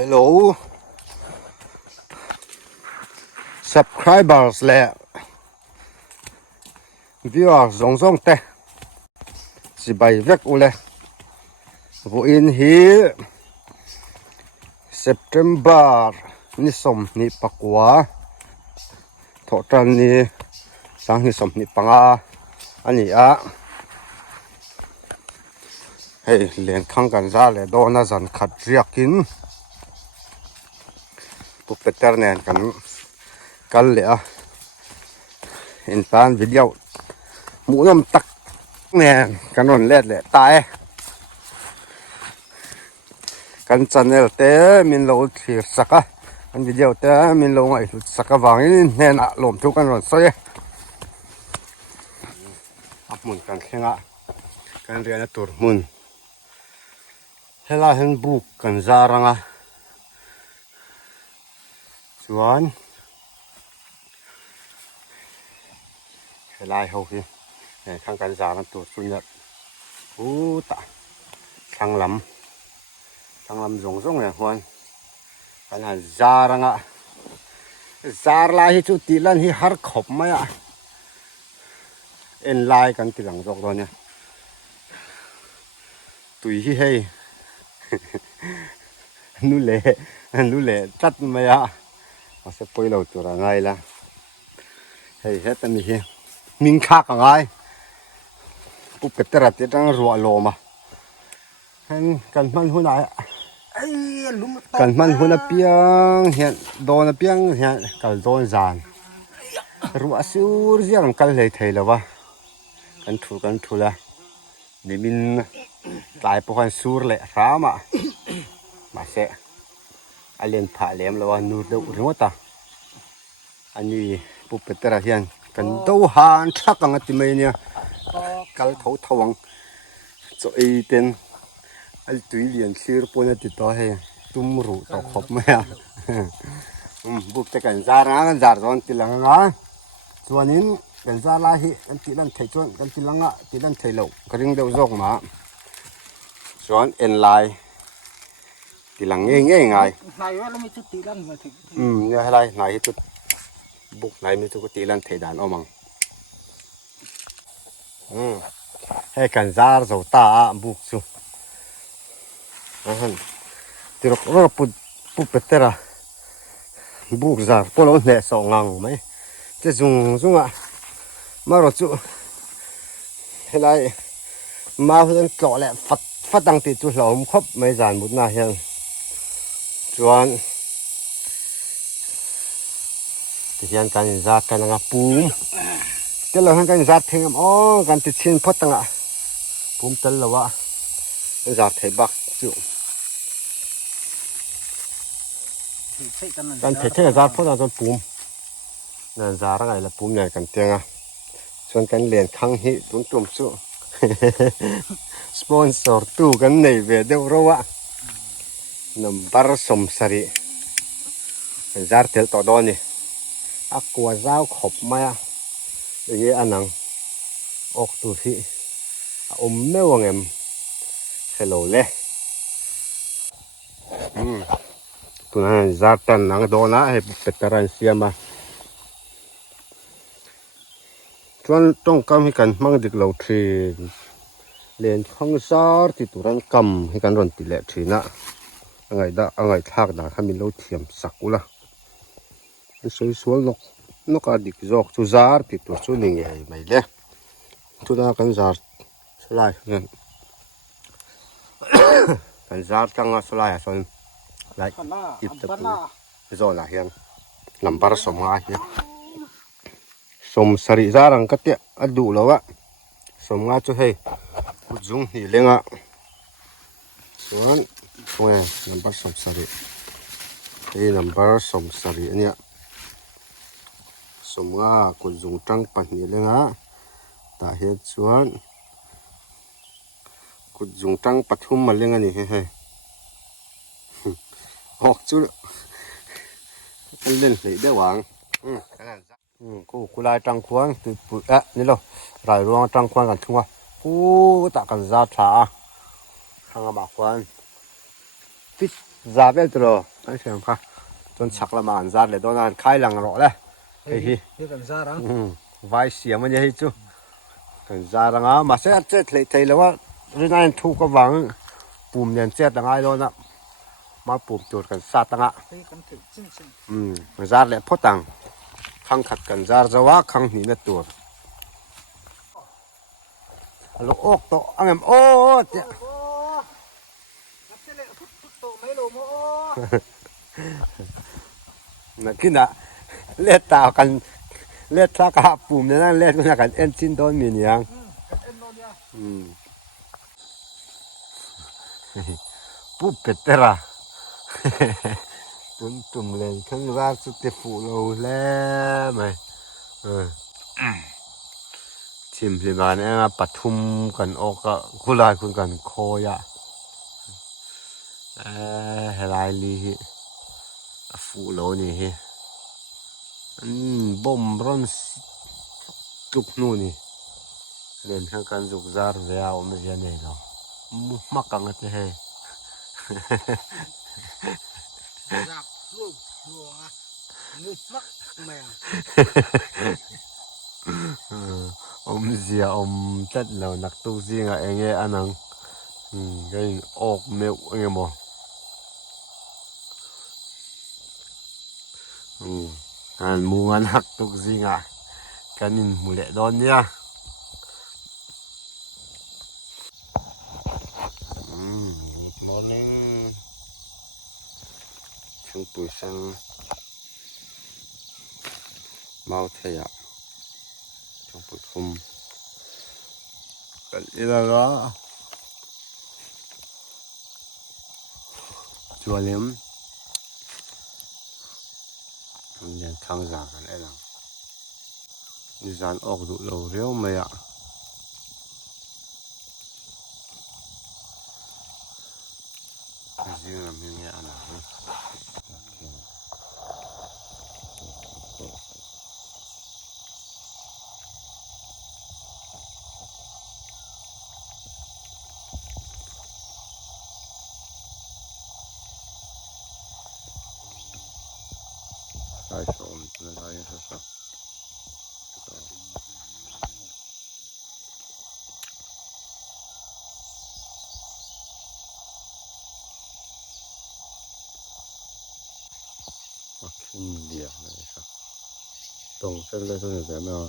Hello subscribers และ viewers ซงๆแต่สิไปเวกอุเลบ่อินฮี September นี่สมนี่ปักวาโทตันนี่สังนี่สมนี่ปังอาอันนี้อ่ะเฮ้ยเรียนข้างกันซะเลยโดนจันขัดเรียกกินปุ๊บเปเตอร์แนนกันเลยอ่ะเห็นตานวิดีโอหมูน้ำตักแนนกันนนเล็ดเลยตายกันจันเนลเต้มินโลทีสักกันวิดีโอเต้มินโลไอ้สุดสักวางนี่แนนอะลมทุกกันนนซอยอับมุนกันแข่งอ่ะกันเรียนตัวมุนเฮล่าเห็นบุกกันจารังอ่ะส่วนเฮล่าเขาคือเนี่ยข้างกันจากันตัวสุดยอดโอ้ตาทางลำส่งเนี่ยฮวนกันหาจารังอ่ะจาร์ลายที่จุดตีลันที่ฮาร์ขบไหมอ่ะเอ็นลายกันตีหลังจอกตัวเนี่ยตุยที่ให้นู่นเลยตัดมาอ่ะมาเสพอยเราตัวง่ายละเฮ้ยเฮ็ดอันนี้มิงคักง่ายปุ๊บเกิดแต่ละทีตั้งรัวโลมาเห็นกันมันหุ่นอะไรกันมันหุ่นเปียงเห็นโดนเปียงเห็นกันโดนจานรัวสิวเรื่องกันเลยเทแล้ววะกันถูละนี่มินตายพวกกันสูรเลยร้ามาเสะอเลียนผ่าเลี้ยมแล้วว่านูเดือดหัวตาอันนี้ปุ๊บเป็นแต่ละเทียนกันดูหันชักกันติไม่เนี่ยกันทวังจะไอเต็นไอตุยเลียนชื่อปนติดต่อให้ตุ้มรูต่อขบไหมอ่ะปุ๊บจะกันจาระกันจาร์จอนติลังอ่ะส่วนนี้กันจาระที่กันติลันไทยจอนกันติลังอ่ะติลันไทยเหล่ากระดิ่งเดือดจอกมาส่วนเอ็นไลตีหลังง่ายไงไหนว่าเราไม่จุดตีลันมาถึงเนี่ยอะไรไหนจุดบุกไหนมีจุดตีลันเทดานเอามังให้กันซาร์โซตาบุกซูที่เราปุ๊บเปเตอร์บุกซาร์พอเราเนี่ยสองงังไหมจะซุงอ่ะมารถจูให้ไรมาเพื่อนจ่อแหละฟัดตั้งติดจุดหลอมครบไม่จานบุญนาเฮียนส่วนที่ยันการจัดกันงะปูมเดี๋ยวเราให้การจัดทิ้งอ๋อการติดชิ้นพอตั้งอ่ะปูมเตลละวะจัดเทบักจุการเทจัดพอตั้งจนปูมนั่นจัดอะไรละปูมใหญ่กันเตียงอ่ะส่วนการเลี้ยงข้างหิตุ่มจุสปอนเซอร์ตู้กันในเวเดอร์วะnumber สมสรีจาร์เทลต่อดอนนี่อักว่าเจ้าขบมาอย่างนี้อันนั้นออกตัวที่เมื่อวันเอ็มเฮลโลเล่ตัวนั้นจาร์ตันนังโดนะให้เป็นตรันเสียมาส่วนต้องกำให้กันมั่งดิกเราทีเรียนข้างซาร์ที่ตัวนั้นกำให้กันรอนติเละทีนะอะไรทักด่าทำมีโลเทียมสักกูละสวยๆนกอดิกจอกทุจาร์ติดตัวชุดนี้ไงไม่เล่ทุน่ากันจาร์สลายเงินกันจาร์ตั้งสลายส่วนไล่อิบตะปูโซนอะไรยังลำบากสมายสมสริจารังก็เตะอดูแล้ววะสมงาจุให้กุจุงหิเลงอ่ะส่วนnumber สมสรีnumber สมสรีเนี่ยสมว่ากุจุงจังปันนี่เลยนะแต่เหตุส่วนกุจุงจังปัดหุ่มมาเลยนี่เฮ้ยออกจุดเล่นเลยได้หวังกูไล่จังควงตุ่นี่หรอรายรวงจังควงกันทั่วกูตะกันซาช้าข้างบากควง ปิดซาเบลตัวไอ้เสียงค่ะจนชักละมานซาเลยตอนนั้นคายหลังรอเลยเฮ้ย เดี๋ยวกันซารัง ไว้เสียมันจะให้จูกันซาลังอ่ะมาเสียเจ็ดเลยไทยแล้วว่าเรื่องนั้นถูกกับหวังปุ่มเนี่ยเจ็ดต่างไงแล้วนะมาปุ่มจุดกันซาตังอ่ะ ไปกันถึงจริง ซาเลยพอตังขังขัดกันซาจะว่าขังหินตัวลูกอกโตอังเอ็มโอ้เจ้า โอ้นับเสร็จทุกโตไม่ลงโอ้ นักกินอ่ะเล็ดตากันเล็ดทักปุ่มเนี่ยนั่นเล็ดกันเอ็นซินโดนมีเนี่ย เอ็นโนเนี่ย ปุ๊บเป็ดเตระตุ่มเลยข้างล่างสุดที่ฟูเราแล้วไหมชิมสิมาเนี่ยปัทุมกันออกก็กุลายคุณกันโคยะลายลีฟูเรานี่บ่มร้อนจุกนู่นนี่เล่นข้างกันจุกซาร์เวียเอาไม่ใช่เนี่ยหรอกมักกันก็จะให้ อยากลูกหลวงอ่ะนึกมักแมว เสียจัดแล้วนักตู้ซิงอ่ะเองอันนั้นก็ออกเมลเองบ่อันมูอันนักตู้ซิงอ่ะกันนี่มูเละดอนเนี่ยmorning ช่างปุ๋ยช่างเมาเทียช่างปุ๋ยคุมกันอีแล้วก็จัวเลี้ยมเรียนทางจากกันไอ้หลังนิสานออกดูเราเร็วไหมอ่ะจริงๆมีอันนั้นใช่ชมอะไรอย่างเงี้ยขึ้นเดียวเลยครับตรงเส้นเลยตัวหนึ่งแต่ไม่เอา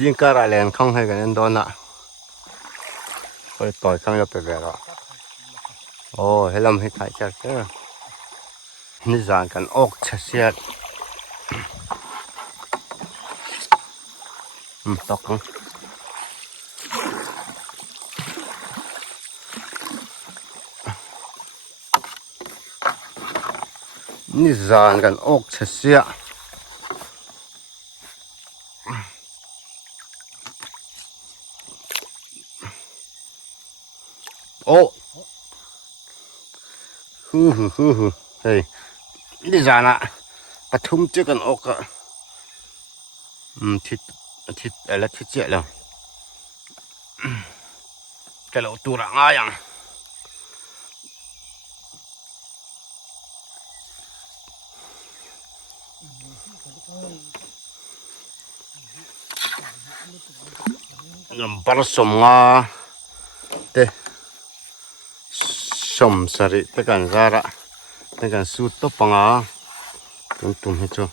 ยิงกระไรแรงข้างให้กันโดนอ่ะไปต่อยข้างจะไปแบบอ่ะโอ้ให้ลำให้ถ่ายชัดเจนนี่จานกันออกชัดเจนตกกันนี่จานกันออกชัดเจนโอ้เฮ้ยนี่จานอ่ะปฐุมเจอกันออกอ่ะทิศอะไรทิศเจ้าแล้วแต่เราตัวละง่ายยังปลาสมงาเตสมสริเตกันซาระเตกันสูตรตปังอาตุ้มให้จ้า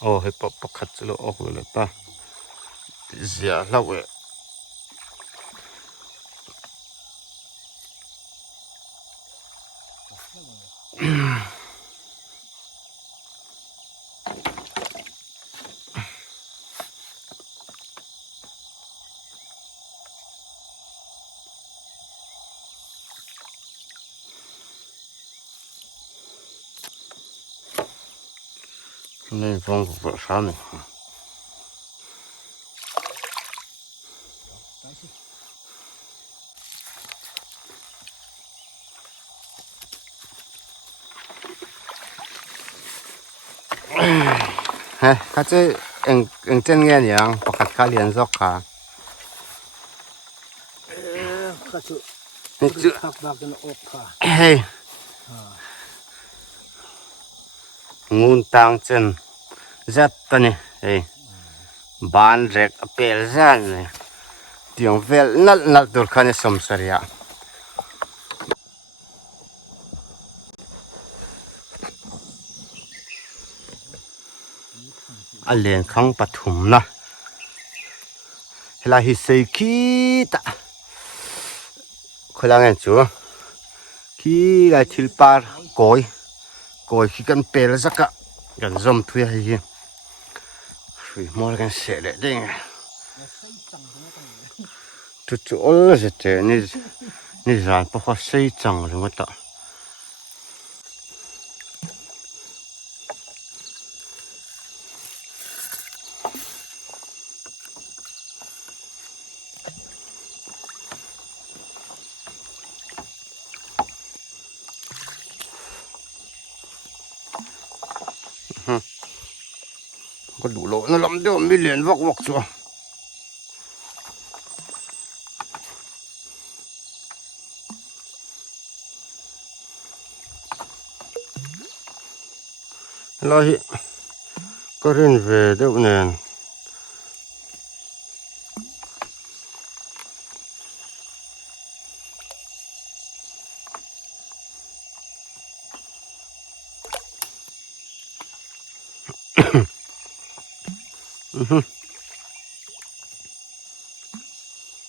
โอ้ให้ปะขัดจะลออกเลยป่ะเสียแล้วเว้ย นี่ฟองกระชันเฮ้ยข้าจะเอ็งเจนเงี้ยยังประกาศข้าเรียนซอกขา ข้าจุ นี่จุ พักบากกันออกค่ะ เฮ้ยงูตังเจนจัดตันนี่เฮ้ยบ้านเล็กเปลจันนี่เตียงเวลนัดดูขันสมศรียะอันเลียนขังปฐุมนะเฮลาฮิเซคิตะคนละเงินจูคีไอทิลปาร์กอยขี้กันเปลสักกันจมทุยให้ยินช่วยมอลกันเสร็จเลยดิทุกจุดเลยเจ้นี่ร้านพวกเขาใช้จังเลยมั้งต่อก็ดูโลนั่นลำเดียวไม่เลียนวอกชัวแล้วก็เรียนเวเดียวเนี่ย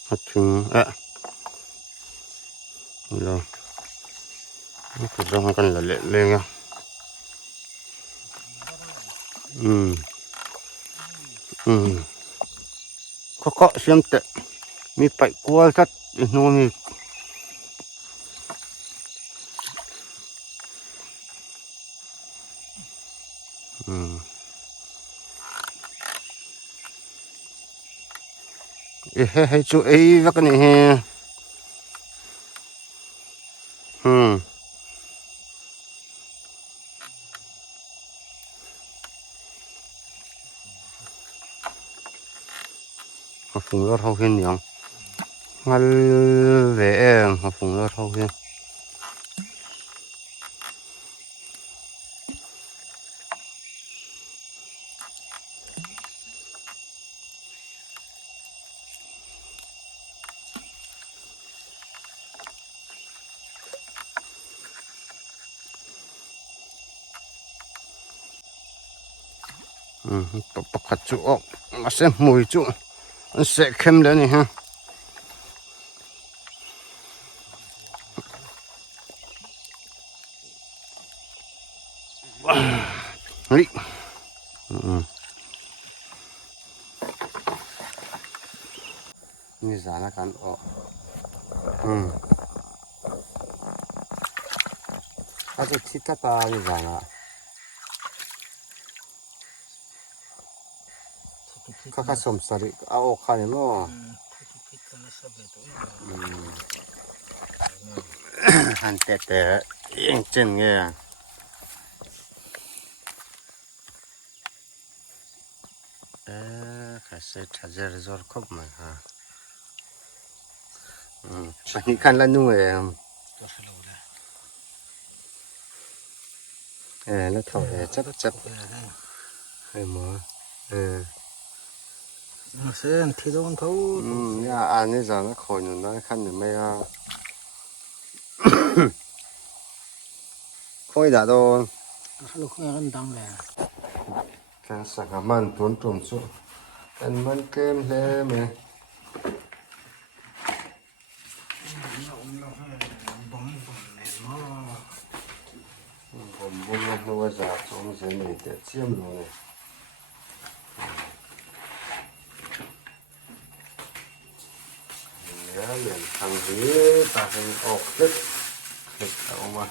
มาถึงแล้วนี่คือต้องกันละเละเลยอ่ะก็เสียมแต่มีไปกลัวสักอีกโน่นนี่ให้ช่วยวักนี่เขาฝุ่งรถเขาเห็นยังงั้นเว้ยเขาฝุ่งรถเขาเห็นปกติออกมาเส้นมวยจุอันเสกเข้มเลยนี่ฮะนี่นี่สถานการณ์ออกถ้าจะคิดถ้าตาอยู่สถานะก็สมศรีเอาออกขายมั้งหันแต่ยังเจนเงี้ยข้าเสร็จจะเจอครบไหมฮะช่วงนี้คันละนู่นแล้วเท่าไหร่จับเฮ้ยหมอมาเส้นที่โดนเขาเนี่ยอันนี้จะนักคนอยู่นะคันหนึ่งไม่อ่ะค่อยด่าโดนลูกแม่กันดังเลยการสักมันตุนตุ่มสุดกันมันเกมเลยมั้ยผมรู้ว่าจะสงสัยไม่แต่เชื่อมเลยเนี่ยเหรียญทางนี้ตาให้ออกตึ๊ดออกมา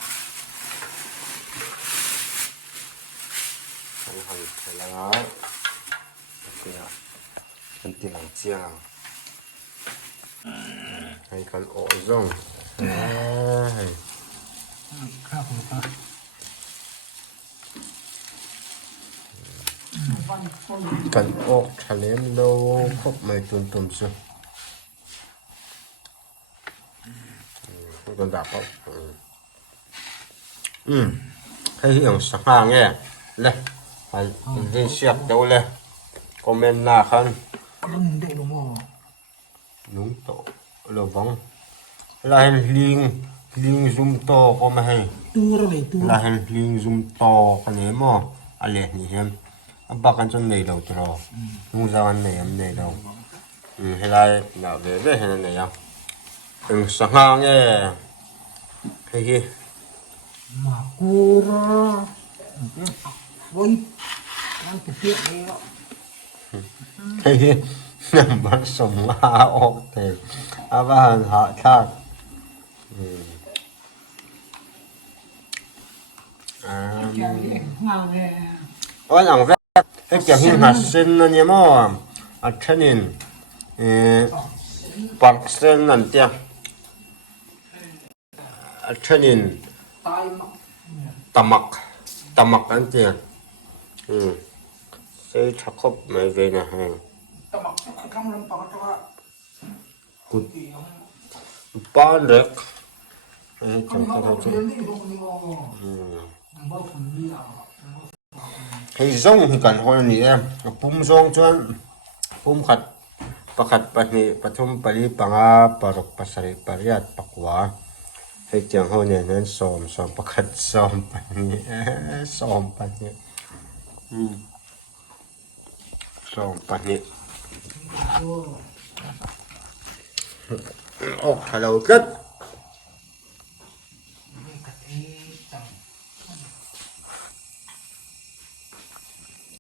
หันใส่ละง่ายเนี่ยมันติดหลังเจียงให้กันออกซ่งครับผมครับกันออกทะเลมโลครบไม่ตุ่มๆซุกันดับครับให้อย่างสักห่างเนี่ยเลยให้เสียบเดี๋ยวเลยคอมเมนต์หน้าคันลุงได้ลงอ่ะลุงโตระวังลาเห็นลิงซุ่มโตก็ไม่ให้ตัวเลยตัวลาเห็นลิงซุ่มโตกันเนี่ยมั้งอะไรนี่เห็นบักกันจนในเราตรอมูจาวันในอันในเราให้ได้เราเดี๋ยวเห็นในยังสักห่างเนี่ยให้มากูระวันนั่งเปียกเลยอ่ะเฮ้ยนั่นมันสมมาออกเตะอาบ้านหาชาติวันหลังแรกให้เกี่ยวกับหัดเส้นนั่นยังมั้งอัดเช่นนี้ปักเส้นนั่นเตี้ยอัดเช่นนี้ตะมักอันเตี้ยใช้ชักคบไม่เว้นนะฮะตะมักคำลำปากจะว่ากุดป้านเล็กจังเขาจะให้ส่งให้กันคนนี้ปุ่มส่งจนปุ่มขัดประคัดปนิปฐมปริปังอาปรกปัสริปริยัตปักวาให้จังเขาเนี่ยนั้นซ้อมประคัดซ้อมปนิซ้อมปนิซ้อมปนิออกทะเลาะกัน